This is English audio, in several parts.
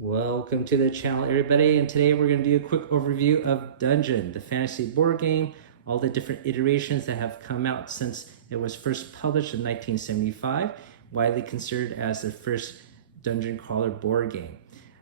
Welcome to the channel, everybody, and today we're going to do a quick overview of Dungeon, the fantasy board game, all the different iterations that have come out since it was first published in 1975, widely considered as the first dungeon crawler board game.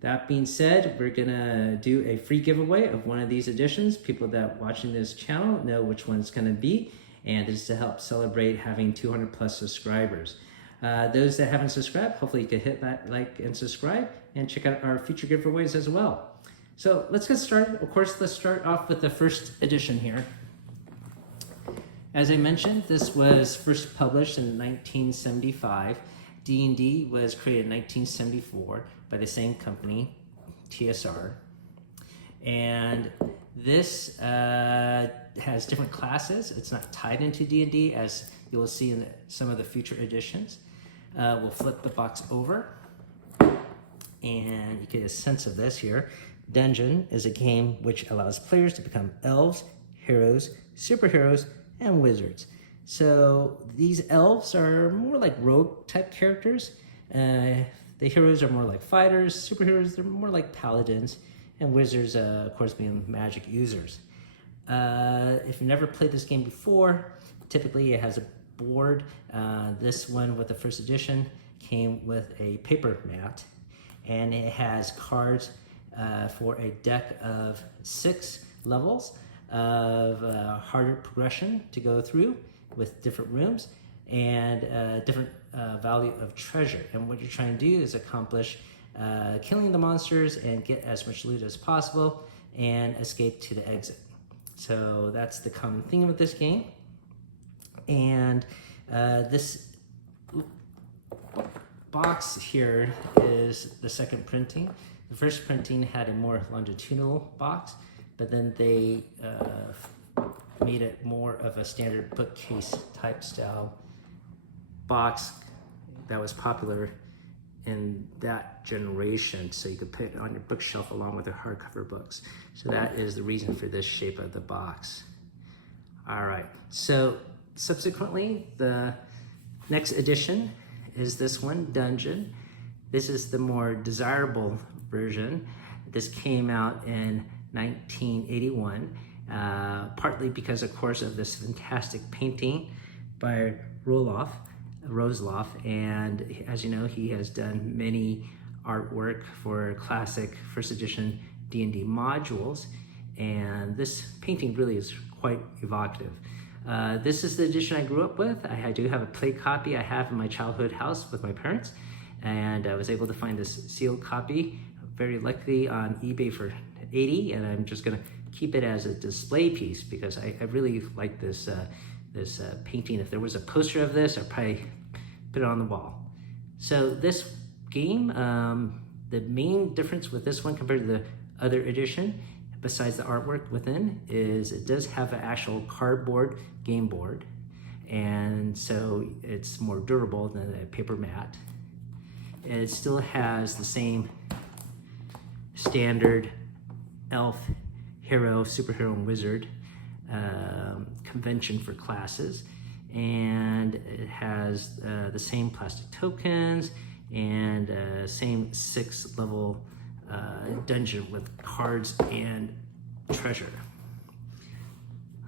That being said, we're going to do a free giveaway of one of these editions. People that watching this channel know which one it's going to be, and it's to help celebrate having 200 plus subscribers. Those that haven't subscribed, hopefully you can hit that like and subscribe and check out our future giveaways as well. So let's get started. Of course, let's start off with the first edition here. As I mentioned, this was first published in 1975. D&D was created in 1974 by the same company, TSR. And this has different classes. It's not tied into D&D, as you will see in some of the future editions. We'll flip the box over, and you get a sense of this here. Dungeon is a game which allows players to become elves, heroes, superheroes, and wizards. So these elves are more like rogue type characters. The heroes are more like fighters. Superheroes, they're more like paladins. And wizards, of course, being magic users. If you've never played this game before, typically it has a board. This one with the first edition came with a paper mat, and it has cards for a deck of 6 levels of harder progression to go through with different rooms and different value of treasure. And what you're trying to do is accomplish killing the monsters and get as much loot as possible and escape to the exit. So that's the common theme of this game. And this box here is the second printing. The first printing had a more longitudinal box, but then they made it more of a standard bookcase type style box that was popular in that generation, so you could put it on your bookshelf along with the hardcover books. So that is the reason for this shape of the box. All right, so subsequently, the next edition is this one, Dungeon. This is the more desirable version. This came out in 1981, partly because, of course, of this fantastic painting by Rosloff, and as you know, he has done many artwork for classic first edition D&D modules, and this painting really is quite evocative. This is the edition I grew up with. I do have a play copy I have in my childhood house with my parents, and I was able to find this sealed copy, very luckily on eBay for $80, and I'm just gonna keep it as a display piece because I really like this painting. If there was a poster of this, I'd probably put it on the wall. So this game, the main difference with this one compared to the other edition, besides the artwork within, is it does have an actual cardboard game board, and so it's more durable than a paper mat. It still has the same standard elf, hero, superhero, and wizard convention for classes, and it has the same plastic tokens and same 6 level dungeon with cards and treasure.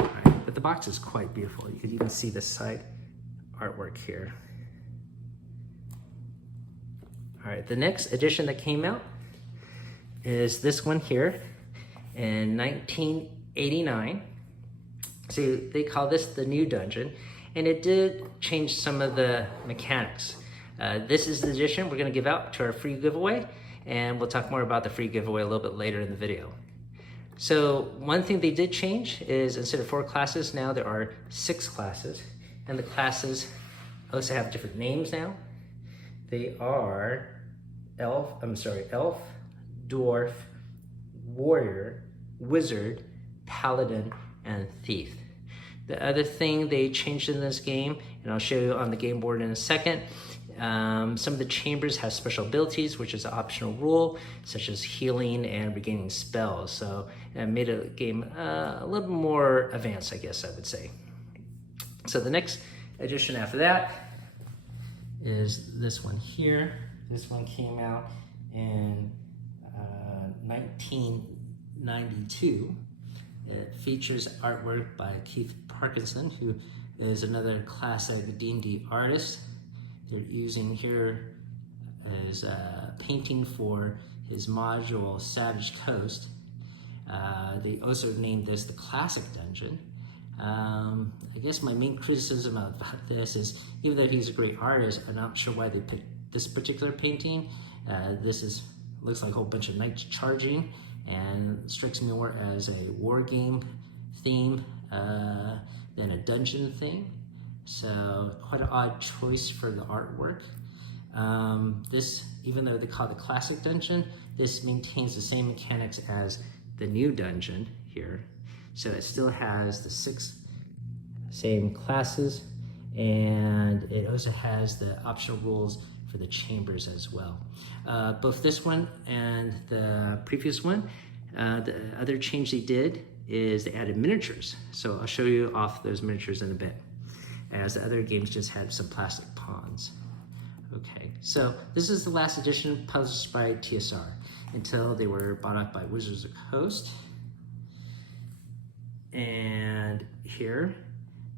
All right, but the box is quite beautiful. You can even see the side artwork here. All right, the next edition that came out is this one here in 1989. So they call this the new dungeon, and it did change some of the mechanics. This is the edition we're gonna give out to our free giveaway, and we'll talk more about the free giveaway a little bit later in the video. So one thing they did change is instead of 4 classes, now there are 6 classes, and the classes also have different names now. They are elf, dwarf, warrior, wizard, paladin, and thief. The other thing they changed in this game, and I'll show you on the game board in a second, some of the chambers have special abilities, which is an optional rule, such as healing and regaining spells. So it made a game a little more advanced, I guess I would say. So the next edition after that is this one here. This one came out in 1992. It features artwork by Keith Parkinson, who is another classic D&D artist. They're using here as a painting for his module Savage Coast. They also named this the Classic Dungeon. I guess my main criticism about this is, even though he's a great artist, I'm not sure why they picked this particular painting. Looks like a whole bunch of knights charging, and strikes me more as a war game theme than a dungeon thing. So quite an odd choice for the artwork. This, even though they call it the Classic Dungeon, this maintains the same mechanics as the new dungeon here. So it still has the 6 same classes, and it also has the optional rules for the chambers as well. Both this one and the previous one, the other change they did is they added miniatures. So I'll show you off those miniatures in a bit, as the other games just had some plastic pawns. Okay, so this is the last edition published by TSR until they were bought up by Wizards of the Coast. And here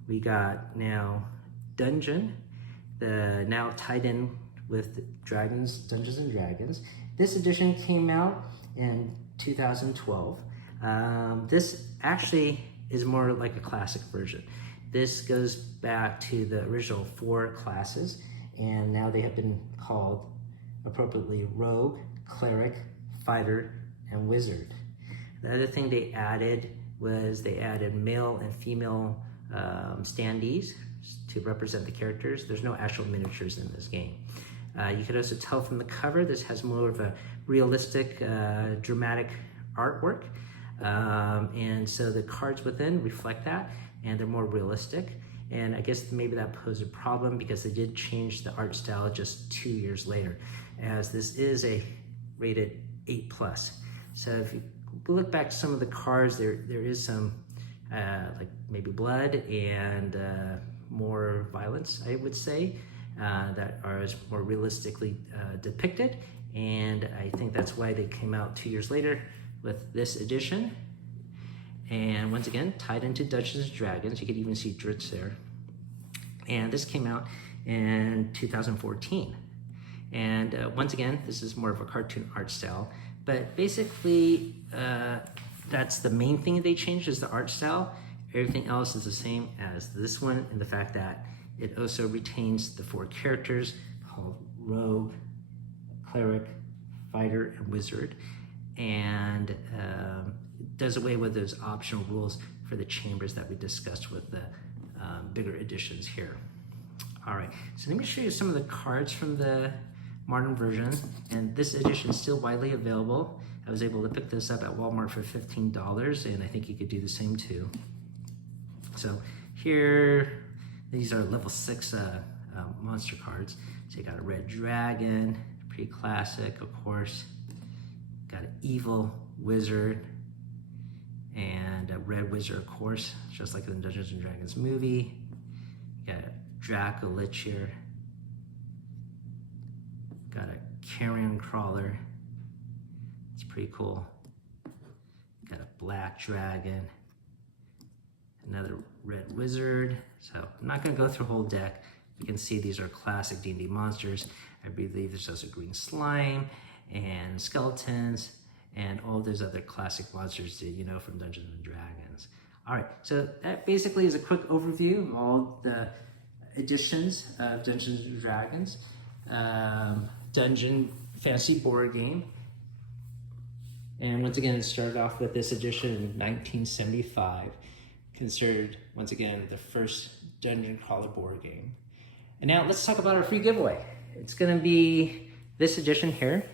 we got now Dungeon, now tied in with Dungeons and Dragons. This edition came out in 2012. This actually is more like a classic version. This goes back to the original 4 classes, and now they have been called appropriately Rogue, Cleric, Fighter, and Wizard. The other thing they added was they added male and female standees to represent the characters. There's no actual miniatures in this game. You could also tell from the cover, this has more of a realistic, dramatic artwork. And so the cards within reflect that, and they're more realistic. And I guess maybe that posed a problem because they did change the art style just 2 years later, as this is a rated 8+. So if you look back to some of the cards, there is some like maybe blood and more violence, I would say, that are more realistically depicted. And I think that's why they came out 2 years later with this edition. And once again, tied into Dungeons and Dragons. You could even see Dritz there. And this came out in 2014. And once again, this is more of a cartoon art style. But basically, that's the main thing they changed, is the art style. Everything else is the same as this one, in the fact that it also retains the 4 characters called Rogue, Cleric, Fighter, and Wizard, and does away with those optional rules for the chambers that we discussed with the bigger editions here. All right, so let me show you some of the cards from the modern version, and this edition is still widely available. I was able to pick this up at Walmart for $15, and I think you could do the same too. So here, these are level 6 monster cards. So you got a red dragon, pretty classic, of course. Got an evil wizard, and a red wizard, of course, just like in the Dungeons and Dragons movie. Got a Draco Lich here. Got a carrion crawler. It's pretty cool. Got a black dragon. Another red wizard. So I'm not going to go through the whole deck. You can see these are classic D&D monsters. I believe there's also green slime and skeletons and all those other classic monsters that you know from Dungeons and Dragons. All right, so that basically is a quick overview of all the editions of Dungeons and Dragons. Dungeon fantasy board game. And once again, it started off with this edition in 1975, considered, once again, the first dungeon crawler board game. And now let's talk about our free giveaway. It's gonna be this edition here,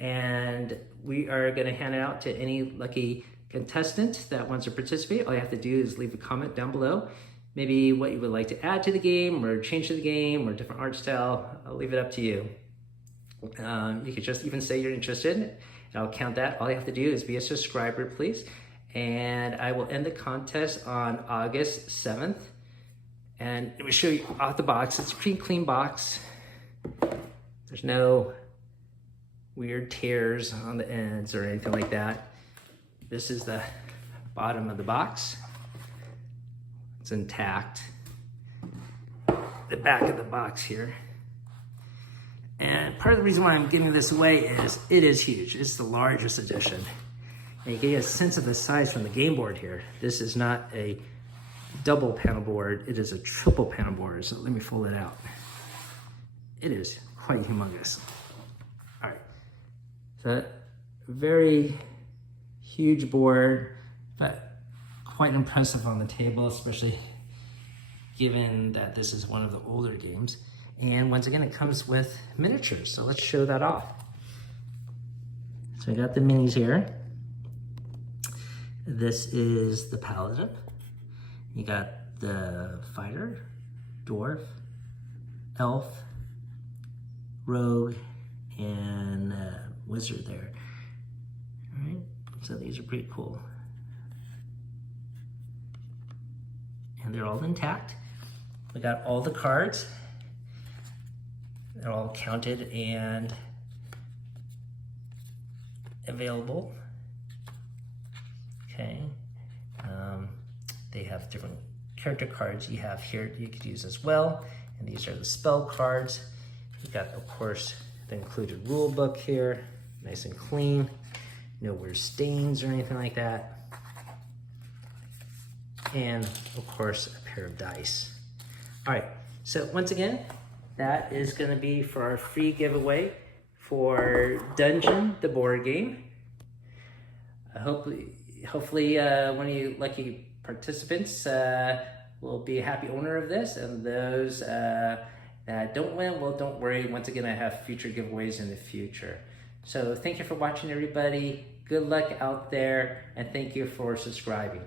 and we are gonna hand it out to any lucky contestant that wants to participate. All you have to do is leave a comment down below, maybe what you would like to add to the game or change to the game or different art style. I'll leave it up to you. You could just even say you're interested, and I'll count that. All you have to do is be a subscriber, please. And I will end the contest on August 7th. And let me show you off the box. It's a pretty clean box. There's no weird tears on the ends or anything like that. This is the bottom of the box. It's intact. The back of the box here. And part of the reason why I'm giving this away is it is huge. It's the largest edition. And you get a sense of the size from the game board here. This is not a double panel board, it is a triple panel board. So let me fold it out. It is quite humongous. All right, so very huge board, but quite impressive on the table, especially given that this is one of the older games. And once again, it comes with miniatures, so let's show that off. So I got the minis here. This is the Paladin. You got the Fighter, Dwarf, Elf, Rogue, and Wizard there. All right, so these are pretty cool. And they're all intact. We got all the cards. They're all counted and available. Okay. They have different character cards you have here you could use as well. And these are the spell cards. You got, of course, the included rule book here, nice and clean. No weird stains or anything like that. And of course, a pair of dice. All right, so once again, that is gonna be for our free giveaway for Dungeon, the board game. Hopefully one of you lucky participants will be a happy owner of this, and those that don't win, well, don't worry. Once again, I have future giveaways in the future. So thank you for watching, everybody. Good luck out there, and thank you for subscribing.